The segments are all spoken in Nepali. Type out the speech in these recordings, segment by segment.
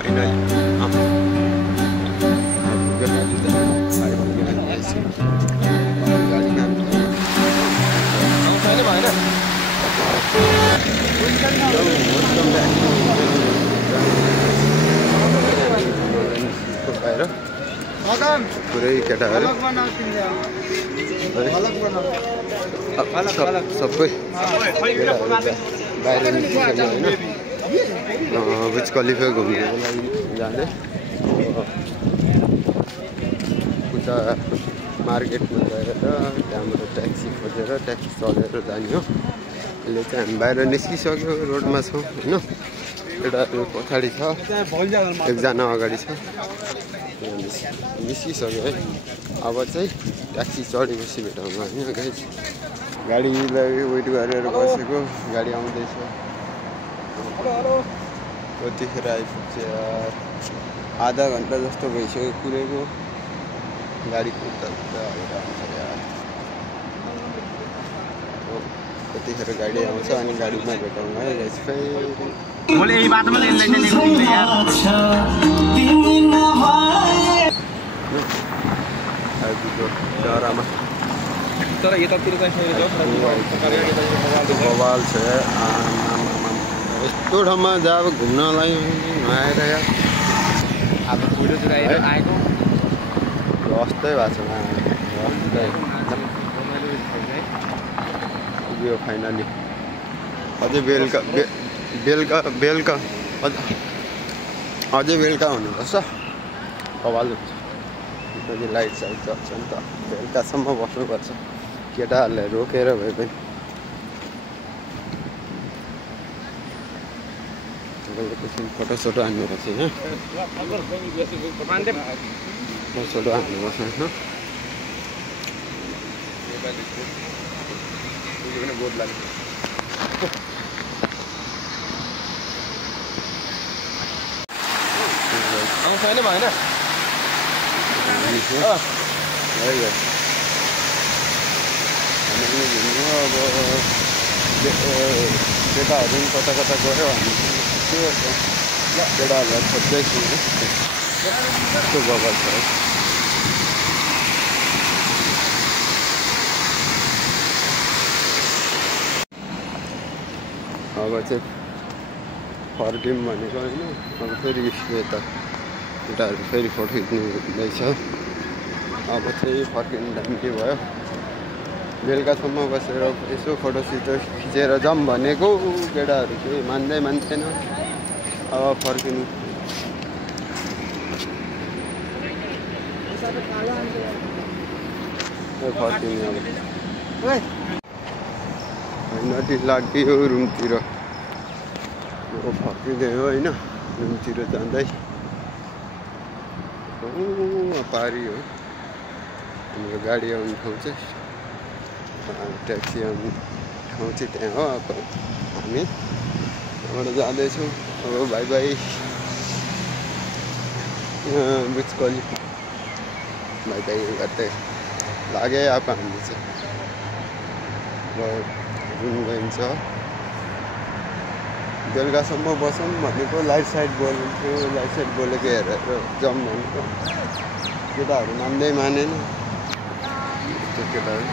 फाइनली पुरै केटाहरू सबै बाहिर निस्किसक्यो होइन बुर्ज खलिफा घुम्नुको लागि जाँदै उता मार्केटमा गएर त्यहाँबाट ट्याक्सी खोजेर ट्याक्सी चढेर जाने हो। अहिले चाहिँ हामी बाहिर निस्किसक्यो, रोडमा छौँ होइन। एउटा पछाडि छ, एकजना अगाडि छ, निस्किसक्यो है। अब चाहिँ ट्याक्सी चढेपछि भेटौँ होइन गाइस। गाडीलाई वेट गरेर बसेको, गाडी आउँदैछ। कतिखेर आइपुग्छ यार, आधा घन्टा जस्तो भइसक्यो कुरेको। गाडी कुद्दा कुद्दा आउँछ यार। कतिखेर गाडी आउँछ अनि गाडीमा भेटौँ है गाइस। फेरि डरामा तर यतातिर बवाल छ। यस्तो ठाउँमा जब घुम्नलाई नआएर यार अब पुरो आएको जस्तै भएको छ। पुग्यो फाइनली। अझै बेलुका अझै बेलुका हुनुपर्छ, बवाल हुन्छ। लाइट साइट चल्छ नि त, बेलुकासम्म बस्नुपर्छ केटाहरूलाई रोकेर भए पनि। फोटोसोटो हान्नुपर्छ यहाँ, फोटोसोटो हान्नुपर्छ होइन। छैन भएन अब केटाहरू पनि कता कता गयो हामी केटाहरूलाई खोज्दैछु कस्तो बगाल छ। अब चाहिँ फर्क्यौँ भनेको होइन। अब फेरि यता केटाहरू फेरि फोटो खिच्नु हुँदैछ। अब चाहिँ फर्किने टाइम के भयो, बेलुकासम्म बसेर यसो फोटो खिचेर जाऊँ भनेको केटाहरू चाहिँ मान्दैन। अब फर्किनु अब फाइनली लाग्यो रुमतिर। फर्किँदै हो होइन, रुमतिर जाँदै पारी हो हाम्रो गाडी आउने ठाउँ चाहिँ, ट्याक्सी आउने ठाउँ चाहिँ त्यहाँ हो। अब हामी त्यहाँबाट जाँदैछौँ। अब bye bye Burj Khalifa bye bye गर्दै लाग्यो। अब हामी चाहिँ रुम गइन्छ। बेलुकासम्म बसौँ भनेको, लाइट साइड बोलेको हेरेर जाऊँ भनेको केटाहरू मानेन। केटाहरू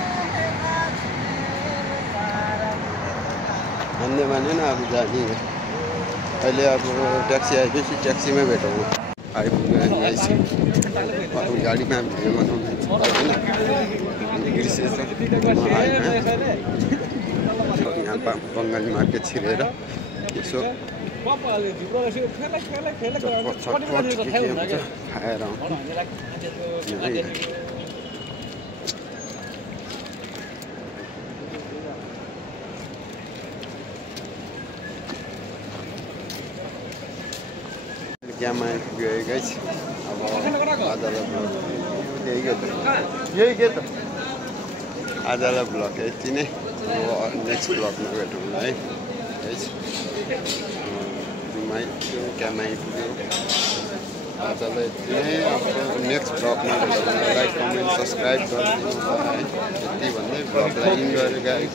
मानेन। अब जाने अहिले अब ट्याक्सी आएपछि ट्याक्सीमै भेटौँ। आइपुग्यो अब गाडीमा भिडियो बनाउँदैछ होइन। यहाँ बङ्गाली मार्केट छिरेर यसो खाएर क्यामा आइपुग्यो है गाइस। अब आजलाई ब्लग यही के त आजलाई ब्लग यति नै। अब नेक्स्ट ब्लगमा भेटौँ है गाइस। क्यामा आइपुग्यो आजलाई यति नै। अब नेक्स्ट ब्लगमा भेटौँ। लाइक कमेन्ट सब्सक्राइब गरिदिनु होला है। यति भन्दै ब्लगलाई इन्जोय गरेर गाइस।